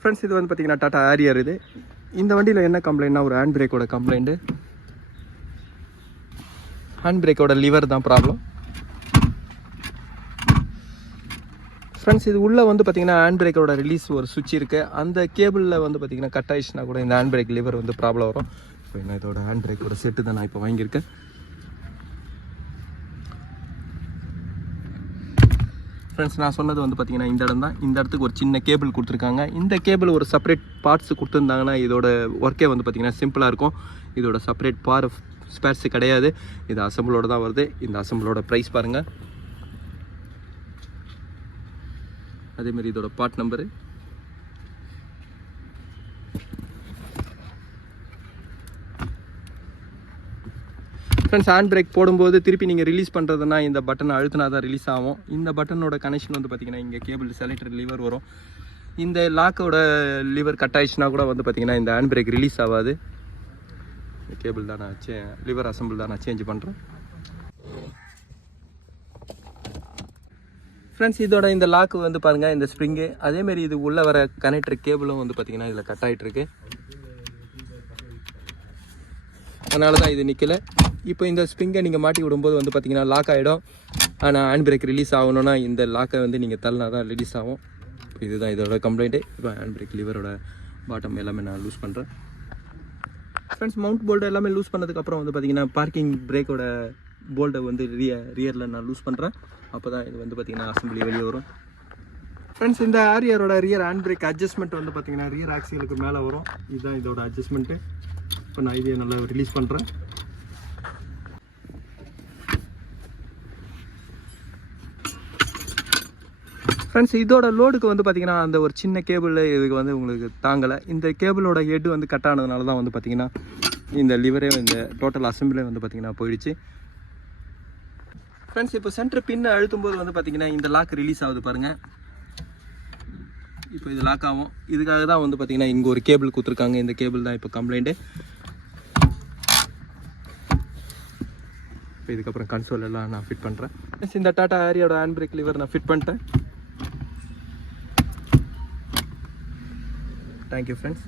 Friends இது வந்து பார்த்தீங்கன்னா டாடா ஹாரியர். இது இந்த வண்டியில் என்ன கம்ப்ளைண்ட்னா ஒரு ஹேண்ட் பிரேக்கோட கம்ப்ளைண்ட்டு. ஹேண்ட் பிரேக்கோட லிவர் தான் ப்ராப்ளம். ஃப்ரெண்ட்ஸ் இது உள்ளே வந்து பார்த்தீங்கன்னா ஹேண்ட் பிரேக்கோட ரிலீஸ் ஒரு சுவிட்ச் இருக்குது. அந்த கேபிளில் வந்து பார்த்தீங்கன்னா கட் ஆயிடுச்சுன்னா கூட இந்த ஹேண்ட் பிரேக் லிவர் வந்து ப்ராப்ளம் வரும். இப்போ என்ன இதோட ஹேண்ட் பிரேக்கோட செட்டு தான் நான் இப்போ வாங்கியிருக்கேன். ஃப்ரெண்ட்ஸ் நான் சொன்னது வந்து பார்த்தீங்கன்னா இந்த இடம் தான். இந்த இடத்துக்கு ஒரு சின்ன கேபிள் கொடுத்துருக்காங்க. இந்த கேபிள் ஒரு செப்பரேட் பார்ட்ஸ் கொடுத்துருந்தாங்கன்னா இதோட ஒர்க்கே வந்து பார்த்தீங்கன்னா சிம்பிளாக இருக்கும். இதோட செப்பரேட் ஸ்பேர்ஸ் கிடையாது. இது அசம்பிளோட தான் வருது. இந்த அசம்பிளோட ப்ரைஸ் பாருங்கள். அதேமாதிரி இதோட part number. Friends hand brake போடும்போது திருப்பி நீங்கள் ரிலீஸ் பண்ணுறதுனா இந்த பட்டனை அழுத்தினா தான் ரிலீஸ் ஆகும். இந்த பட்டனோட கனெக்ஷன் வந்து பார்த்திங்கன்னா இங்கே கேபிள் செலக்டர் லிவர் வரும். இந்த லாக்கோட லிவர் கட் ஆயிடுச்சுன்னா கூட வந்து பார்த்திங்கன்னா இந்த ஹேண்ட் பிரேக் ரிலீஸ் ஆகாது. இந்த கேபிள் தான் நான் லிவர் அசம்பிள் தான் நான் சேஞ்ச் பண்ணுறேன். ஃப்ரெண்ட்ஸ் இதோட இந்த லாக்கு வந்து பாருங்கள், இந்த ஸ்ப்ரிங்கு அதேமாரி இது உள்ளே வர கனெக்டர் கேபிளும் வந்து பார்த்திங்கன்னா இதில் கட் ஆகிட்டுருக்கு. அதனால தான் இது நிற்கலை. இப்போ இந்த ஸ்ப்ரிங்கை நீங்கள் மாட்டி விடும்போது வந்து பார்த்திங்கன்னா லாக் ஆகிடும். ஆனால் ஹேண்ட் பிரேக் ரிலீஸ் ஆகணும்னா இந்த லாக்கை வந்து நீங்கள் தள்ளினா தான் ரிலீஸ் ஆகும். இதுதான் இதோட கம்ப்ளைண்ட்டு. இப்போ ஹேண்ட் பிரேக் லிவரோட பாட்டம் எல்லாமே நான் லூஸ் பண்ணுறேன். ஃப்ரெண்ட்ஸ் மவுண்ட் போல்டு எல்லாமே லூஸ் பண்ணதுக்கப்புறம் வந்து பார்த்திங்கன்னா பார்க்கிங் பிரேக்கோட போல்டை வந்து ரியரில் நான் லூஸ் பண்ணுறேன். அப்போ தான் இது வந்து பார்த்திங்கன்னா அசம்பிளி வெளியே வரும். ஃப்ரெண்ட்ஸ் இந்த ஹாரியரோட ரியர் ஹேண்ட் பிரேக் அட்ஜஸ்ட்மெண்ட் வந்து பார்த்திங்கன்னா ரியர் ஆக்சிலுக்கு மேலே வரும். இதுதான் இதோட அட்ஜஸ்ட்மெண்ட்டு. இப்போ நான் இதை நல்லா ரிலீஸ் பண்ணுறேன். ஃப்ரெண்ட்ஸ் இதோட லோடுக்கு வந்து பார்த்திங்கன்னா அந்த ஒரு சின்ன கேபிள் இதுக்கு வந்து உங்களுக்கு தாங்கலை. இந்த கேபிளோட ஹெட்டு வந்து கட் ஆனதுனால தான் வந்து பார்த்திங்கன்னா இந்த லிவரே இந்த டோட்டல் அசம்பிளே வந்து பார்த்திங்கன்னா போயிடுச்சு. ஃப்ரெண்ட்ஸ் இப்போ சென்டர் பின்னை அழுத்தும் போது வந்து பார்த்திங்கன்னா இந்த லாக் ரிலீஸ் ஆகுது பாருங்கள். இப்போ இது லாக் ஆகும். இதுக்காக தான் வந்து பார்த்திங்கன்னா இங்கே ஒரு கேபிள் கொடுத்துருக்காங்க. இந்த கேபிள் தான் இப்போ கம்ப்ளைண்ட்டு. இப்போ இதுக்கப்புறம் கன்சோல் எல்லாம் நான் ஃபிட் பண்ணுறேன். இந்த டாடா ஹாரியோட ஹேண்ட் பிரேக் லிவர் நான் ஃபிட் பண்ணிட்டேன். Thank you friends.